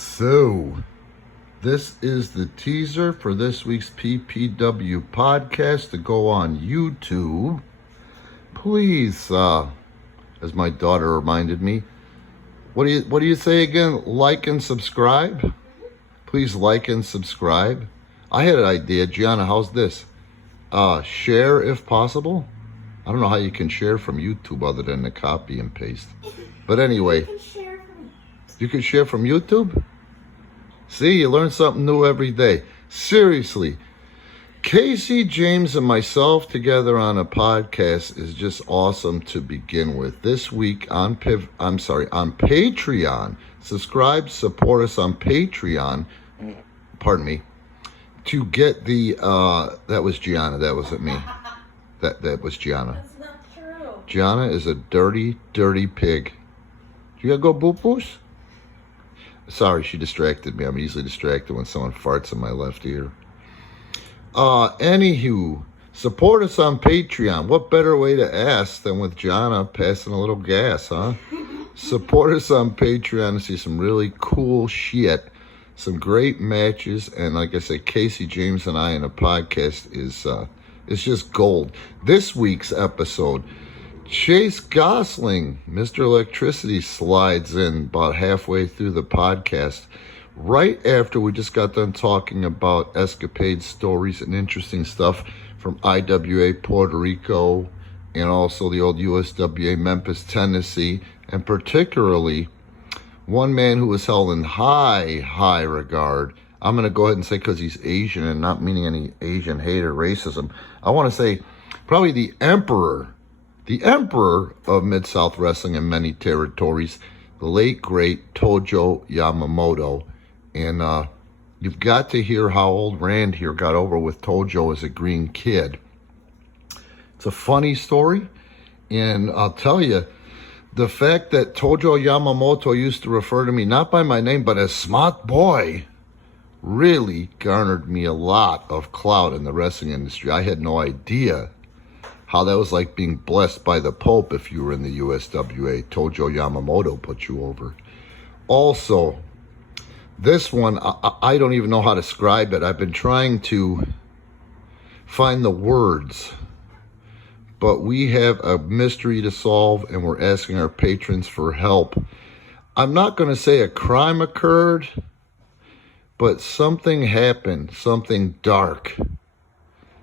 So, this is the teaser for this week's PPW Podcast to go on YouTube. Please, as my daughter reminded me, what do you say again? Like and subscribe? Please like and subscribe. I had an idea. Gianna, how's this? Share if possible. I don't know how you can share from YouTube other than the copy and paste. But anyway, you can share from YouTube? See, you learn something new every day. Seriously, Casey, James, and myself together on a podcast is just awesome to begin with. This week on Patreon. Subscribe, support us on Patreon. Pardon me. To get the that was Gianna. That wasn't me. That was Gianna. That's not true. Gianna is a dirty, dirty pig. You gotta go boop-boos? Sorry, she distracted me. I'm easily distracted when someone farts in my left ear. Anywho, support us on Patreon. What better way to ask than with Gianna passing a little gas, huh? Support us on Patreon to see some really cool shit, some great matches, and like I said, Casey, James, and I in a podcast is just gold. This week's episode, Chase Gosling, Mr. Electricity, slides in about halfway through the podcast, right after we just got done talking about escapade stories and interesting stuff from IWA Puerto Rico and also the old USWA Memphis, Tennessee, and particularly one man who was held in high regard. I'm going to go ahead and say, because he's Asian and not meaning any Asian hate or racism, I want to say probably the emperor of Mid-South Wrestling in many territories, the late, great Tojo Yamamoto. And you've got to hear how old Rand here got over with Tojo as a green kid. It's a funny story, and I'll tell you, the fact that Tojo Yamamoto used to refer to me not by my name but as Smart Boy really garnered me a lot of clout in the wrestling industry. I had no idea how that was like being blessed by the Pope if you were in the USWA. Tojo Yamamoto put you over. Also, this one, I don't even know how to describe it. I've been trying to find the words, but we have a mystery to solve, and we're asking our patrons for help. I'm not going to say a crime occurred, but something happened, something dark.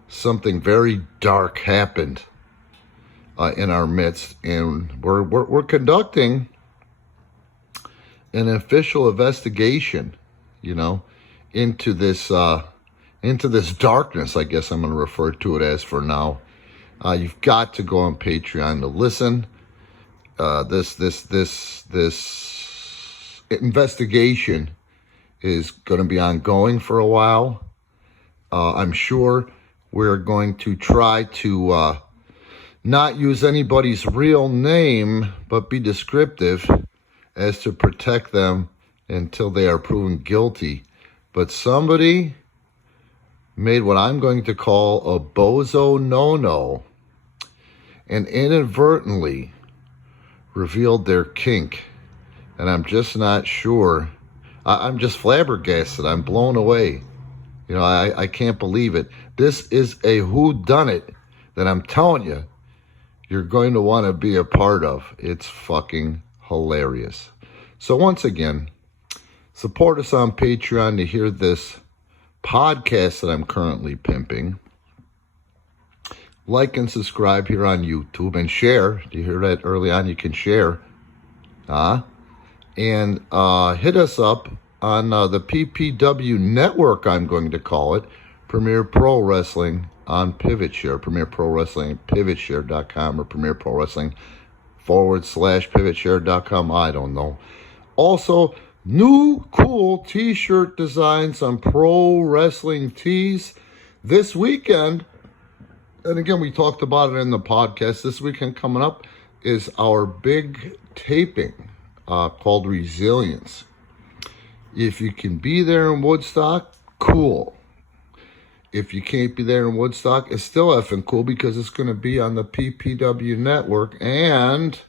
Something very dark happened in our midst, and we're conducting an official investigation, into this darkness. I guess I'm going to refer to it as for now. You've got to go on Patreon to listen. This investigation is going to be ongoing for a while. I'm sure we're going to try to not use anybody's real name, but be descriptive as to protect them until they are proven guilty. But somebody made what I'm going to call a bozo no-no and inadvertently revealed their kink. And I'm just not sure. I'm just flabbergasted. I'm blown away. I can't believe it. This is a whodunit that I'm telling you, you're going to want to be a part of. It's fucking hilarious. So once again, support us on Patreon to hear this podcast that I'm currently pimping. Like and subscribe here on YouTube and share. Do you hear that early on? You can share. And hit us up on the PPW network, I'm going to call it, Premier Pro Wrestling on PivotShare, Premier Pro Wrestling, PivotShare.com, or Premier Pro Wrestling /PivotShare.com, I don't know. Also, new cool t-shirt designs on Pro Wrestling Tees this weekend. And again, we talked about it in the podcast. This weekend coming up is our big taping called Resilience. If you can be there in Woodstock, cool. If you can't be there in Woodstock, it's still effing cool because it's going to be on the PPW network, and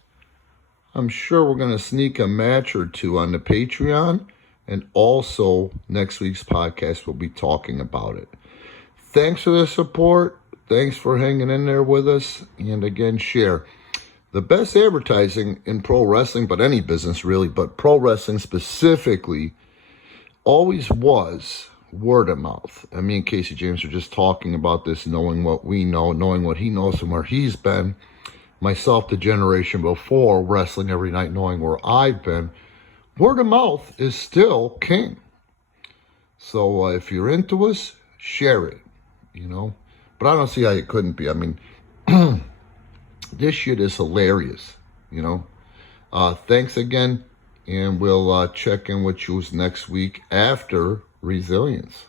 I'm sure we're going to sneak a match or two on the Patreon And also, next week's podcast, we'll be talking about it. Thanks for the support. Thanks for hanging in there with us. And again, share. The best advertising in pro wrestling, but any business really, but pro wrestling specifically, always was word of mouth. And me and Casey James are just talking about this, knowing what we know, knowing what he knows and where he's been. Myself, the generation before, wrestling every night, knowing where I've been. Word of mouth is still king. So if you're into us, share it, But I don't see how it couldn't be. I mean, this shit is hilarious, Thanks again, and we'll check in with you next week after Resilience.